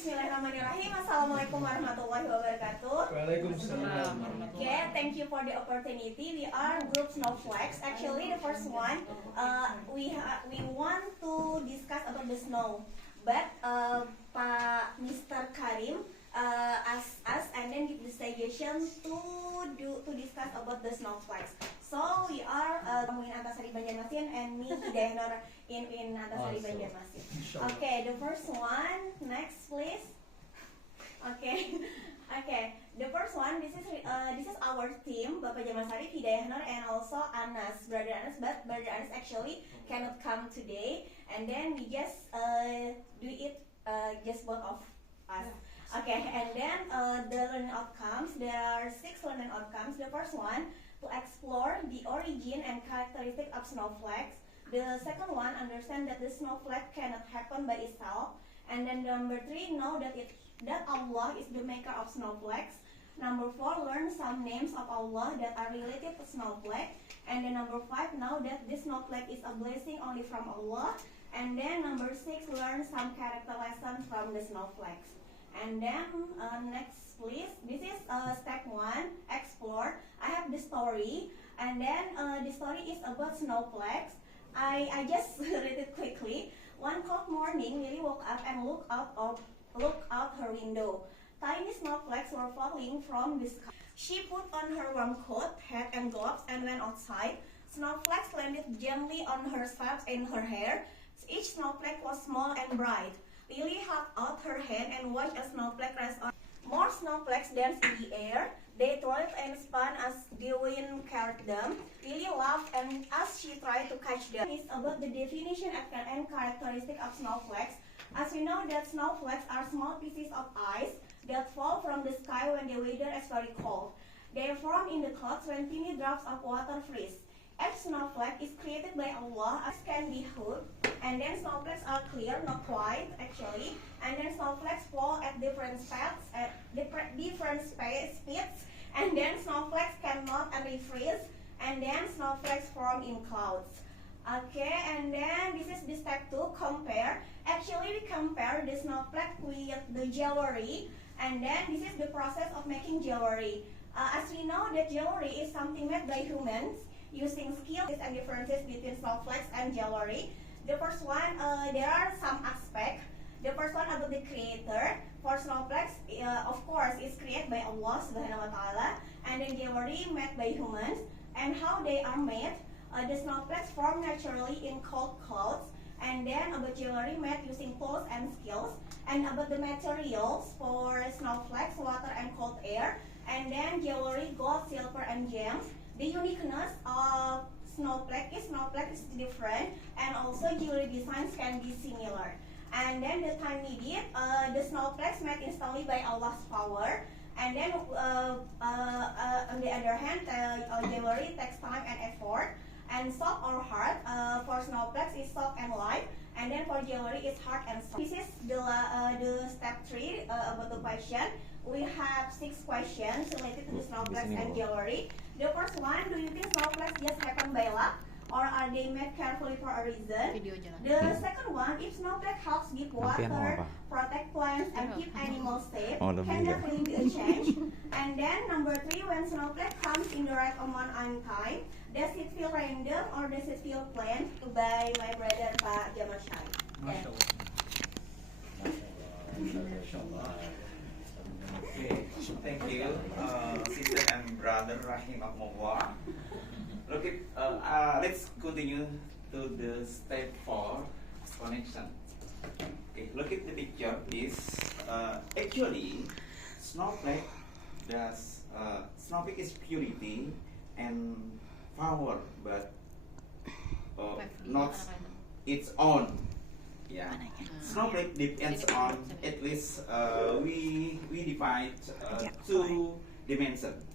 Bismillahirrahmanirrahim. Assalamualaikum warahmatullahi wabarakatuh. Waalaikumsalam. Okay, thank you for the opportunity. We are Group Snowflakes. Actually, the first one, we want to discuss about the snow, but Pak Mr. Karim asked us and then give the suggestion to discuss about the snowflakes. So we are in Antasari Banjarmasin and me Hidayah Nur in Antasari Banjarmasin. Okay, the first one. Next, please. Okay, okay. The first one. This is our team, Bapak Jamal Sarif, Hidayah Nur, and also Anas, brother Anas. But brother Anas actually cannot come today, and then we just do it just both of us. Okay, and then the learning outcomes. There are 6 learning outcomes. The first one, to explore the origin and characteristic of snowflakes. The second one, understand that the snowflake cannot happen by itself. And then number 3, know that Allah is the maker of snowflakes. Number 4, learn some names of Allah that are related to snowflake. And then number 5, know that this snowflake is a blessing only from Allah. And then number 6, learn some character lessons from the snowflakes. And then next, please. This is step 1, explore. I have the story, and then the story is about snowflakes. I just read it quickly. One cold morning, Lily woke up and looked out her window. Tiny snowflakes were falling from the sky. She put on her warm coat, hat, and gloves and went outside. Snowflakes landed gently on her scalp and her hair. Each snowflake was small and bright. Lily held out her hand and watched a snowflake rest on. More snowflakes danced in the air. They twirled and spun as the wind carried them. Lily laughed and as she tried to catch them. It's about the definition and characteristic of snowflakes. As we know that snowflakes are small pieces of ice that fall from the sky when the weather is very cold. They form in the clouds when tiny drops of water freeze. Each snowflake is created by Allah, as can be heard, and then snowflakes are clear, not white actually, and then snowflakes fall at different speeds, and then snowflakes can melt and refreeze, and then snowflakes form in clouds. Okay, and then this is the step 2, compare. Actually, we compare the snowflake with the jewelry, and then this is the process of making jewelry. As we know that jewelry is something made by humans, using skills and differences between snowflakes and jewelry. The first one, there are some aspects. The first one about the creator. For snowflakes, of course, is created by Allah Subhanahu wa Taala, and then jewelry made by humans. And how they are made? The snowflakes form naturally in cold clouds. And then about jewelry made using tools and skills. And about the materials for snowflakes, water and cold air. And then jewelry, gold, silver, and gems. The uniqueness of snowflake is different, and also jewelry designs can be similar. And then the time needed, the snowflakes made instantly by Allah's power. And then on the other hand, jewelry takes time and effort. And soft or hard, for snowflakes is soft and light. And then for jewelry is hard and soft. This is the step 3 about the question. We have 6 questions related to the snowflakes and jewelry. The first one, do you think snowflakes just happen by luck, or are they made carefully for a reason? The second one, if snowflake helps give water, protect plants, and keep animals safe, can that really be a change? And then number 3, when snowflake comes in the right amount and time, does it feel random or does it feel planned? By my brother Pak Jamal Sarif. Okay, thank you, sister and brother Rahimahullah. Let's continue to the step 4, connection. Okay, look at the picture, please. Actually, snowflake is purity and power, but not its own. Yeah, snowflake depends on at least we divide 2 dimensions,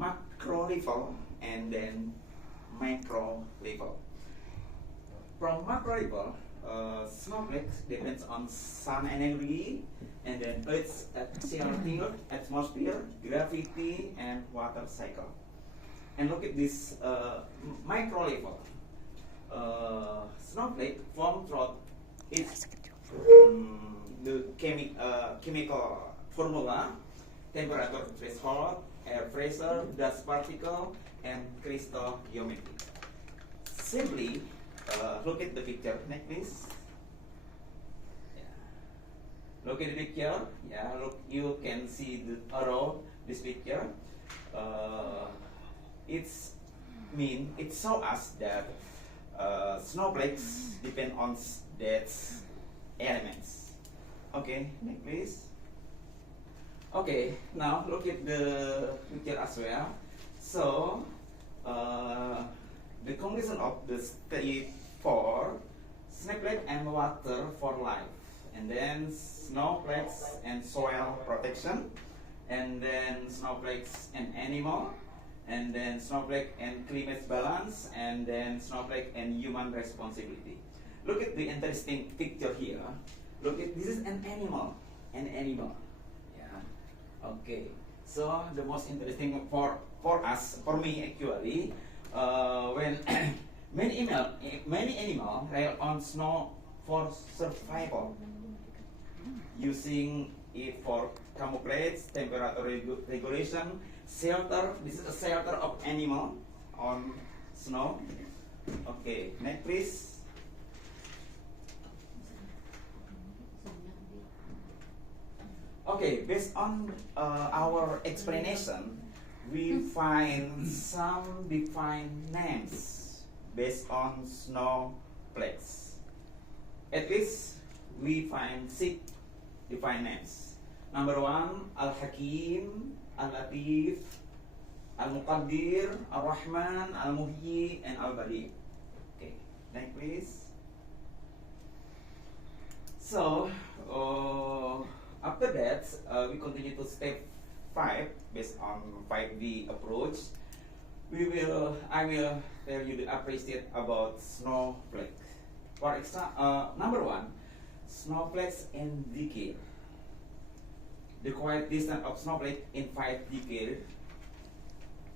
macro level and then micro level. From macro level, snowflakes depends on sun energy, and then Earth's atmosphere, gravity, and water cycle. And look at this micro level. Snowflake form throughout its the chemical formula, temperature threshold, air pressure, dust particle, and crystal geometry. Simply look at the picture next, please. Yeah. Look at the picture. Yeah, look. You can see the arrow. This picture. It shows us that snowflakes depend on that elements. Okay, next please. Okay, now look at the picture as well. So, the conclusion of the stage 4, snowflake and water for life, and then snowflakes and soil protection, and then snowflakes and animal, and then snowflake and climate balance, and then snowflake and human responsibility. Look at the interesting picture here. Look at, this is an animal. Yeah. Okay. So the most interesting for us, for me actually, when many animals rely on snow for survival, using it for camouflage, temperature regulation, shelter. This is a shelter of animal on snow. Okay, next please. Okay, based on our explanation, we find some defined names based on snowflakes. At least we find 6 defined names. Number 1, Al-Hakim, Al-Latif, Al-Muqaddir, Al-Rahman, Al-Muhyi, and Al-Badi. Okay, next please. So, after that, we continue to step 5 based on 5D approach. I will tell you the appreciate about snowflake. For example, number 1, snowflakes in decade. The quiet distance of snowflake in 5 decades.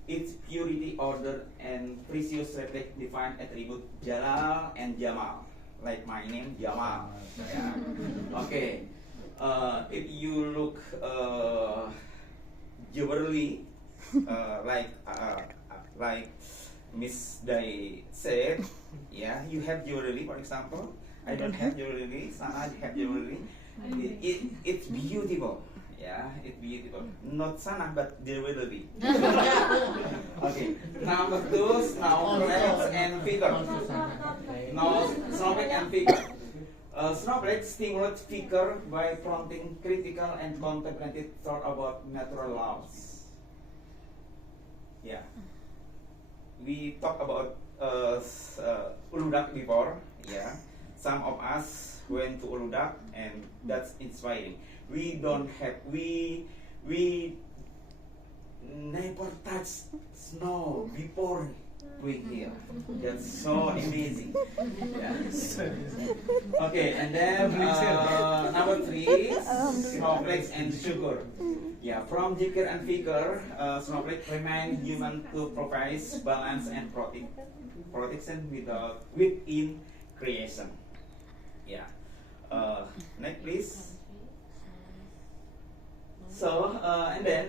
Its purity, order, and precious reflect defined attribute Jalal and Jamal. Like my name, Jamal. Yeah. Okay. If you look jewelry, like Miss Dai said, yeah, you have jewelry, for example. I don't have jewelry. Sana have jewelry. It's beautiful. Yeah, it's beautiful. Not Sana, but jewelry. Okay. Number 2, snowflakes and figure. No, snowflake and figure. Snowflakes stimulate figure by prompting critical and contemplative thought about natural laws. Yeah. We talked about Uludag before. Yeah. Some of us went to Uludag, and that's inspiring. We never touched snow before we here. That's so amazing. Yeah. Okay, and then number 3, snowflakes and sugar. Yeah, from Jikir and Figure, snowflake remind human to provide balance and protection within creation. Yeah. Next, please. So, and then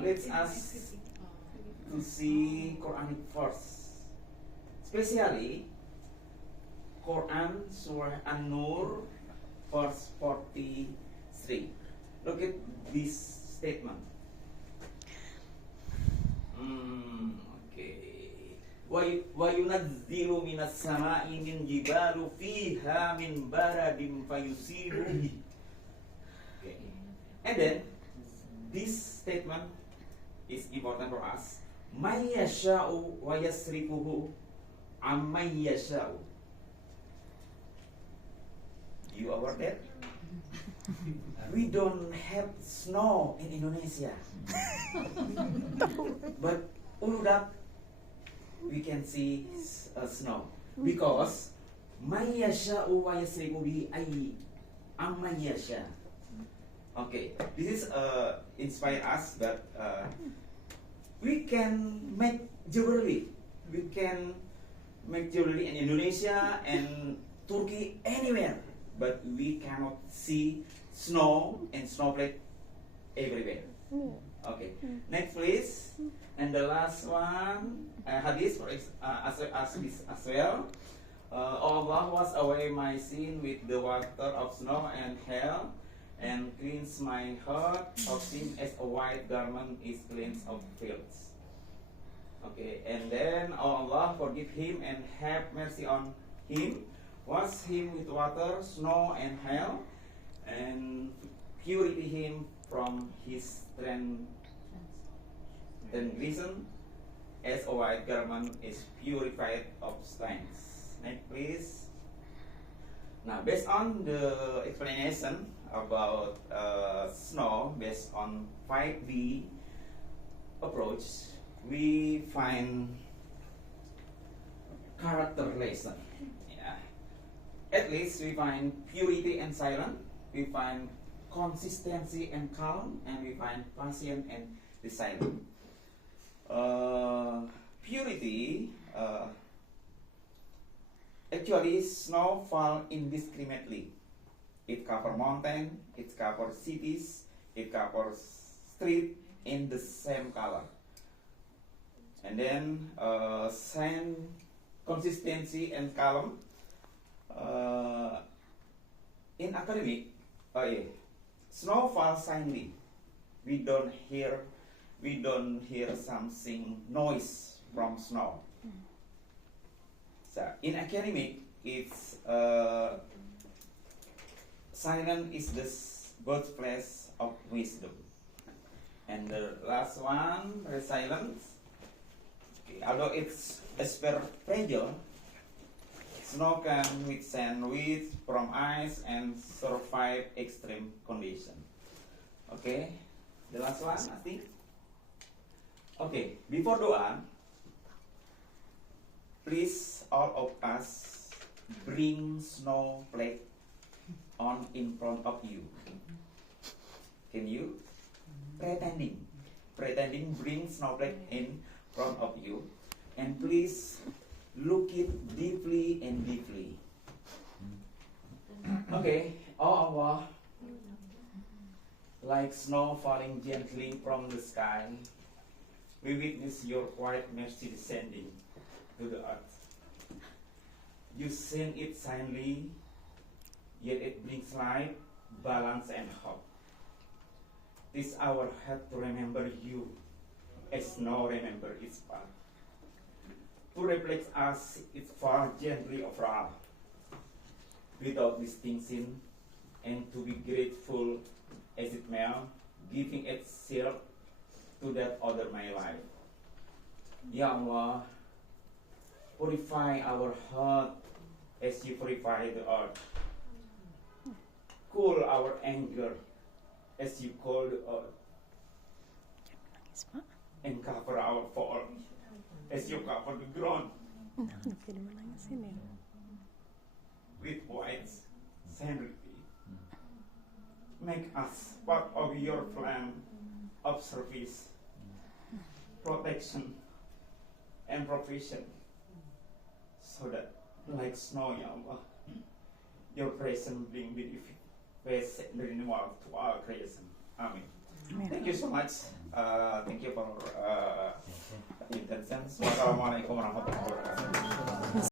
let's us to see Quranic verse, especially Quran Surah An-Nur verse 43. Look at this statement. Okay. Wa yunazzilu minas sama'i min jibalu fiha min baradin fayusibu bihi. Okay. And then this statement is important for us. Man yasha'u wa yasrifuhu amman yasha'u. You aware that? We don't have snow in Indonesia. But Uludag, we can see snow. Because man yasha'u wa yasrifu bihi ay amman yasha'. Okay, this is inspire us that we can make jewelry. We can make jewelry in Indonesia and Turkey, anywhere, but we cannot see snow and snowflake everywhere. Okay, next please. And the last one, hadith for as well. Allah wash away my sin with the water of snow and hail, and cleanse my heart of sin as a white garment is cleansed of filth. Okay, and then Allah forgive him and have mercy on him, wash him with water, snow, and hail, and purify him from his transgression as a white garment is purified of stains. Next, please. Now, based on the explanation about snow, based on 5B approach, we find character lesson. Yeah. At least we find purity and silence. We find consistency and calm, and we find patience and resilience. Purity. Actually, snow fall indiscriminately. It covers mountain, it covers cities, it covers street in the same color. And then same consistency and calm. In academic, snow falls silently. We don't hear something noise from snow. So in academic, it's silence is the birthplace of wisdom. And the last one, resilience. Okay, although it's fragile, snow can withstand wind from ice and survive extreme condition. Okay, the last one, I think. Okay, before doa, please all of us bring snowflake on in front of you. Can you? Pretending bring snowflake in front of you, and please look it deeply and deeply. Okay, oh Allah, like snow falling gently from the sky, we witness your quiet mercy descending to the earth. You sing it silently, yet it brings light, balance, and hope. This hour had to remember you, as snow remember its path. To reflect us its far gently of wrath, without distinction, and to be grateful as it may, giving itself to that other my life. Ya Allah, purify our heart as you purify the earth. Cool our anger as you cool the earth. And cover our fault as you cover the ground with white sanctity. Make us part of your plan of service, protection, and provision, so that, like snow, Ya Allah, your presence bring the renewal to our creation. Amen. Thank you so much. Thank you for intentions. Wassalamualaikum warahmatullahi wabarakatuh.